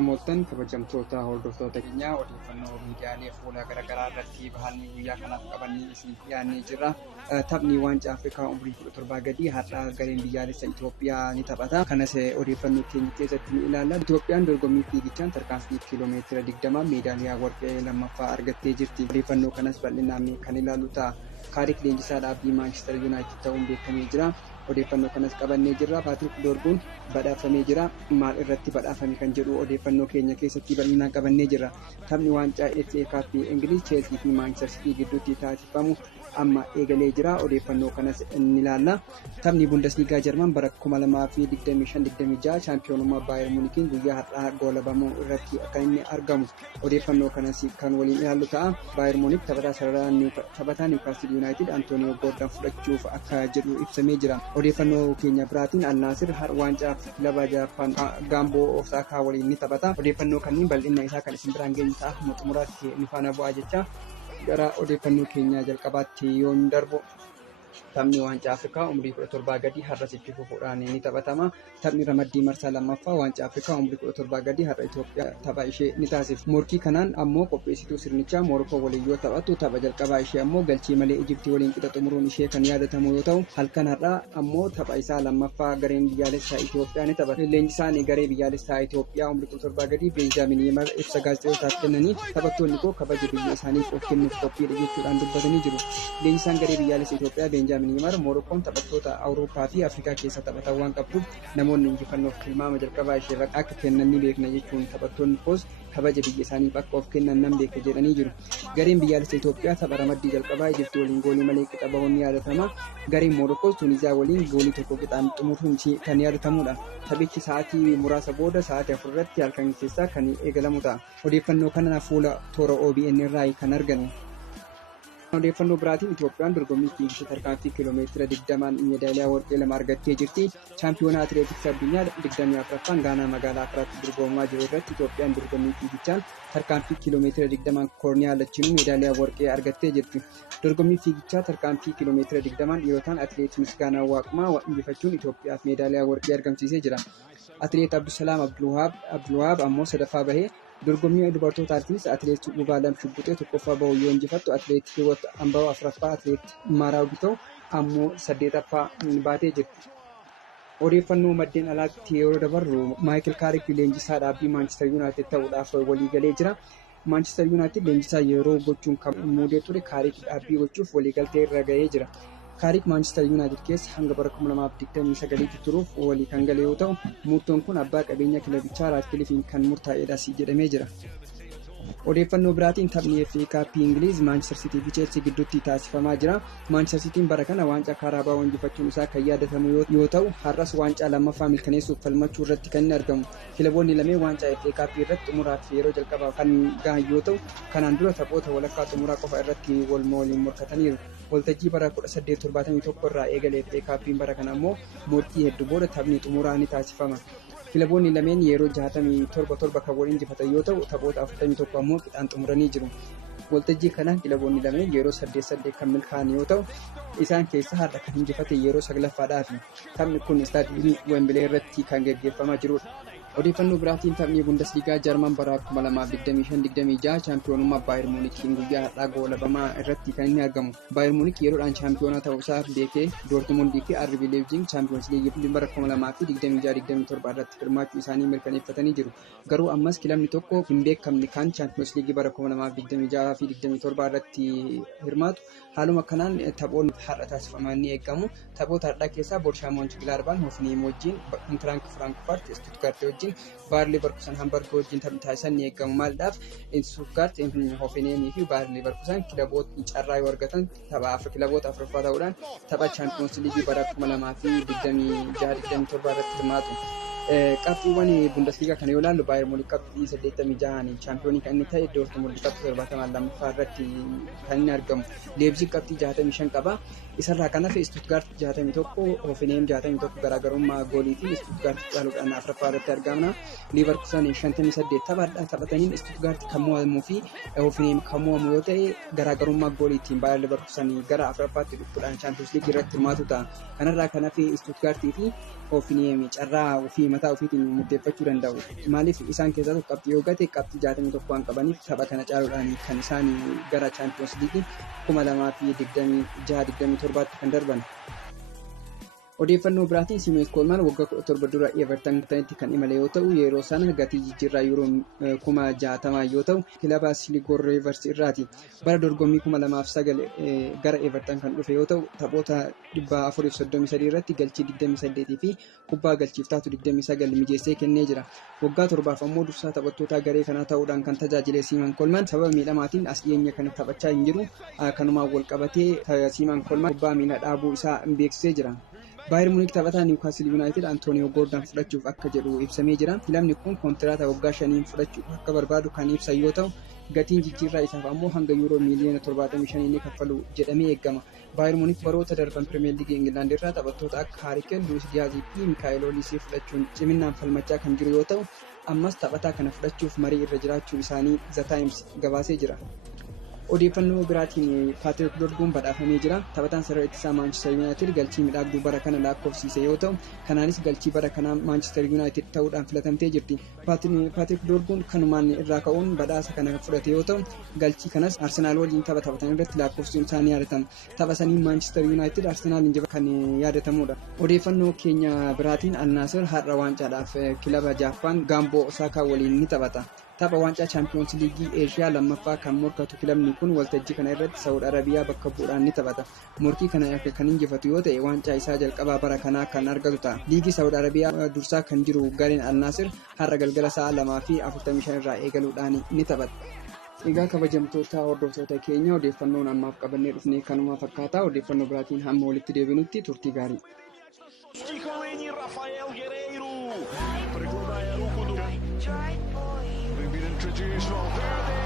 Mooltan kabajamtoota hordoftoota keenyaa odeeffannoo miidiyaalee fuula garaagaraa irratti bahanii guyyaa kanaaf qabanii isin dhiyaannee jira. Taphni waancaa Afrikaa umrii 17 gadii har'a gareen biyyaalessa Itoophiyaa ni taphata. Kanas odeeffannoo keenya keessatti ni ilaalla. Itoophiyaan dorgommii fiigichaan tarkaanfii kiiloomeetira 20 meedaaliyaa warqee lammaffaa argattee jirti. Odeeffannoo kanas bal'inaan kan ilaallu ta'a. Kaarik leenjisaa dhaabbii Maanchister Yuunaayitid ta'uun beekamee jira. Odeeffannoo kanas qabannee jirra. Paatrik Doorguun badhaafamee jira. Maal irratti badhaafame kan jedhu odeeffannoo keenya keessatti bal'inaan qabannee jirra. Taphni waancaa FA Cup Ingiliz Cheelsii fi Maanchister City gidduutti taasifamu amma eegalee jira. Odeeffannoo kanas ni ilaalla. Taphni Bundesliigaa Jarman bara 2025-26 chaampiyoonummaa Baayer Muunikiin guyyaa har'aa goolabamuu irratti akka inni argamu odeeffannoo kanas kan waliin ilaallu ta'a. Baayer Muunik taphataa Niwukaastil Yuunaayitid Antooniyoo Goordon fudhachuuf akka jedhu ibsamee jira. Odeeffannoo keenya biraatiin Al-Naasir waancaa kilaba Jaappaan Gaamboo Osaakaa waliin ni taphata. Odeeffannoo kanneen bal'ina isaa kan isin biraan geenyu ta'a. Xumuraatti ni faana bu'aa jecha gara odeeffannoo keenya jalqabaatti yoon darbu. Taphni waancaa Afrikaa umrii 17 gadii har'a itti fufuudhaan ni taphatama. Taphni ramaddii marsaa lammaffaa waancaa Afrikaa umrii 17 gadii har'a Itoophiyaa tapha ishee ni taasifti. Morkii kanaan ammoo qopheessituu sirnichaa Moorokoo waliin yoo taphattu tapha jalqabaa ishee ammoo galchii malee Ijiptii waliin qixa xumuruun ishee kan yaadatamu yoo ta'u, halkan har'aa ammoo tapha isaa lammaffaa gareen biyyaalessaa Itoophiyaa ni taphata. Leenjisaan garee biyyaalessaa Itoophiyaa umrii 17 gadii Beenjaamin Yimar ibsa gaazexeessootaaf kennanii taphattoonni koo kabaja biyya isaaniif of kennuuf qophiidha jechuudhaan dubbatanii jiru. Leenjisaan garee biyyaalessa Itoophiyaa Beenjaamin Yimar Moorokoon taphattoota Awurooppaa fi Afrikaa keessa taphatan waan qabduuf namoonni injifannoof tilmaama jalqabaa ishee akka kennan ni beekna jechuun taphattoonni koos kabaja biyya isaaniif akka of kennan nan beeka jedhanii jiru. Gareen biyyaalessa Itoophiyaa tapha ramaddii jalqabaa Ijiptii waliin goolii malee qixa bahuun ni yaadatama. Gareen Moorokoos Tuniziyaa waliin goolii tokko qixaan xumuruun kan yaadatamudha. Taphichi sa'aatii muraasa booda sa'aatii 4 irratti halkan keessaa kan eegalamu ta'a. Odeeffannoo kana fuula toora OBN irraa kan argannu. Odeeffannoo biraatiin Itoophiyaan dorgommii fiigicha tarkaanfii kiiloomeetira 20 meedaaliyaa warqee 2 argattee jirti. Chaampiyoonaa atileetiksii addunyaa 24ffaan Gaanaa magaalaa Akiraatti dorgomaa jiru irratti Itoophiyaan dorgommii fiigichaan tarkaanfii kiiloomeetira 20 Koorniyaa Lachinuu meedaaliyaa warqee argattee jirti. Dorgommii fiigichaa tarkaanfii kiiloomeetira 20 dhiyootaan atileet Misgaanaa Waaqumaa injifachuun Itoophiyaaf meedaaliyaa warqee argamsiisee jira. Atileet Abdusalaam Abdulwahaab ammoo sadaffaa bahee dorgommii dubartootaatis atileet Ubaalam Shubbuxee tokkoffaa bahuu yoo injifattu atileet Hiwot Amba'oo afuraffaa atileet Maaraw Bitoo ammoo 8ffaa baatee jirti. Odeeffannoo maddeen alaatti yeroo dabarru Maayikel Kaarik leenjisaa dhaabbii Maanchister Yuunaayitid ta'uudhaaf walii galee jira. Maanchister Yuunaayitid leenjisaa yeroo gochuun kan muudee ture Kaarik dhaabbii gochuuf waliigaltee irra gahee jira. Kaarik Maanchister Yuunaayitid keessa hanga bara 2029 turuuf walii kan gale yoo ta'u, murtoon kun abbaa qabeenya kilabichaa Raadkilifiin kan murtaa'edhas jedhamee jira. Odeeffannoo biraatiin taphni FA Cup Ingiliz Maanchister City fi Cheelsii gidduutti taasifamaa jira. Maanchister Cityin bara kana waancaa Kaaraabaa injifachuun isaa kan yaadatamu yoo ta'u, har'as waancaa lammaffaa milkaneessuuf falmachuu irratti kan inni argamu. Kilaboonni lameen waancaa FA Cup irratti xumuraaf yeroo jalqabaaf kan gahan yoo ta'u, kanaan dura taphoota walakkaa xumuraa qofa irratti waliin morkataniiru. Waltajjii bara 1871 irraa eegalee FA Cup'n bara kana ammoo murtii hedduu booda taphni xumuraa ni taasifama. Kilaboonni lameen yeroo 67 kan wal injifatan yoo ta'u, taphoota 41 ammoo qixaan xumuranii jiru. Waltajjii kanaan kilaboonni lameen yeroo 8 kan milkaa'an yoo ta'u, isaan keessa har'a kan injifate yeroo 9ffaadhaaf. Taphni kun istaadiyoomii Wembilee irratti kan gaggeeffamaa jirudha. Odeeffannoo biraatiin taphni Bundesliigaa Jarman bara 2025-26 chaampiyoonummaa Baayer Muunikiin guyyaa har'aa goolabamaa irratti kan inni argamu. Baayer Muunik yeroodhaan chaampiyoonaa ta'uusaa beekee Doortmundii fi RB Leipzig Champions League bara 2026-27 irratti hirmaachuu isaanii mirkaneeffatanii jiru. Garuu ammas kilabni tokko hin beekamne kan Champions League bara 2026-27 irratti hirmaatu. Haaluma kanaan taphoonni har'a taasifaman ni eegamu. Taphoota har'aa keessaa Borshaa Moonchenglaadbaan Hoffenheim wajjin, Eintracht Frankfurt Stuttgart wajjin, Bayer Leverkusen Hamburg wajjin taasisan ni eegamu. Maaliidhaaf Stuttgart Hoffenheim fi Bayer Leverkusen kilaboota carraa yoo argatan kilaboota afuraffaa ta'uudhaan tapha Champions League bara 2026-27 irratti hirmaatu. Qabxiiwwan Bundesliigaa kana yoo ilaallu Baayer Muunik qabxii 86 chaampiyoonii kan inni ta'e, Doortmund qabxii 72 irratti kan inni argamu. Leipzig qabxii 65 qaba. Isarraa kan hafe Stuttgart 61, Hoffenheim 61 garaagarummaa gooliitiin Stuttgart caaluudhaan afuraffaa irratti argamna. Leverkusen 58 taphataniin Stuttgart kan mo'amuu fi Hoffenheim kan mo'amu yoo ta'e, garaagarummaa gooliitiin Bayer Leverkusen gara afuraffaatti dhufuudhaan Champions League irratti hirmaatu ta'a. Kanarraa kan hafe Stuttgart fi Hoffenheim carraa ofii mataa ofiitiin murteeffachuu danda'u. Maaliif isaan keessaa tokko qabxii yoo gate qabxii 61 waan qabaniif tapha kana caaluudhaan kan isaan gara Champions League 2026-27 kan darban. Odeeffannoo biraatiin Simeon Coleman waggaa 17 dura Everton kan imale yoo ta'u yeroo sana gatii jijjiirraa yuuroo 60,000 yoo ta'u kilaba Sligo Rovers irraati. Bara dorgommii 2009 gara Everton kan dhufe yoo ta'u taphoota 433 irratti galchii 28 fi kubbaa galchiif taatu 29 mijeessee kennee jira. Waggaa 7 ammoo dursaa taphattoota garee kanaa ta'uudhaan kan tajaajile Simeon Coleman sababa miidhamaatiin as dhiyeenya kana taphachaa hin jiru. Kanumaan wal qabatee Simeon Coleman kubbaa miila dhaabuu isaa beeksisee jira. Bayern Munich taphataa Newcastle United Antonio Gordon fudhachuuf akka jedhu ibsamee jira. Kilabni kun kontiraata waggaa 5 fudhachuuf akka barbaadu kan ibsan yoo ta'u gatiin jijjiirraa isaaf ammoo hanga yuuroo miliyoona 75 ni kaffalu jedhamee eegama. Bayern Munich baroota darban Premier League England irraa taphattoota akka Harry Kane, Luis Diaz fi Michael Olise fudhachuun ciminaan falmachaa kan jiru yoo ta'u ammas taphataa kana fudhachuuf marii irra jiraachuu isaanii The Times gabaasee jira. Odeeffannoo biraatiin Patrick Dorguun badhaafamee jira. Taphataan sarara ittisaa Manchester United galchii midhaagduu bara kana lakkoofsiise yoo ta'u kanaanis galchii bara kanaa Manchester United ta'uudhaan filatamtee jirti. Patrick Dorguun kanumaan irraa ka'uun badhaasa kana fudhate yoo ta'u galchii kanas Arsenal waliin taphatan irratti lakkoofsuun isaanii yaadatama. Tapha sanii Manchester United Arsenal injifa kan yaadatamudha. Odeeffannoo keenya biraatiin Al Nassr har'a waancaadhaaf kilaba Jaappaan Gamboo Osaka waliin ni taphata. Tapha waancaa Champions League Asia lammaffaa kan morkatu kilabni kun waltajjii kana irratti Saudi Arabiyaa bakka bu'uudhaan ni taphata. Morkii kana kan injifatu yoo ta'e waancaa isaa jalqabaa bara kanaa kan argatu ta'a. Liigii Saudi Arabiyaa dursaa kan jiru gareen Al Nassr har'a galgala sa'a 2:45 irraa eegaluudhaan ni taphata. Egaa kabajamtoota hordoftoota keenya odeeffannoon ammaaf qabannee dhufnee kanuma fakkaata. Odeeffannoo biraatiin hamma walitti deebinutti turtii gaarii. Introduced well. There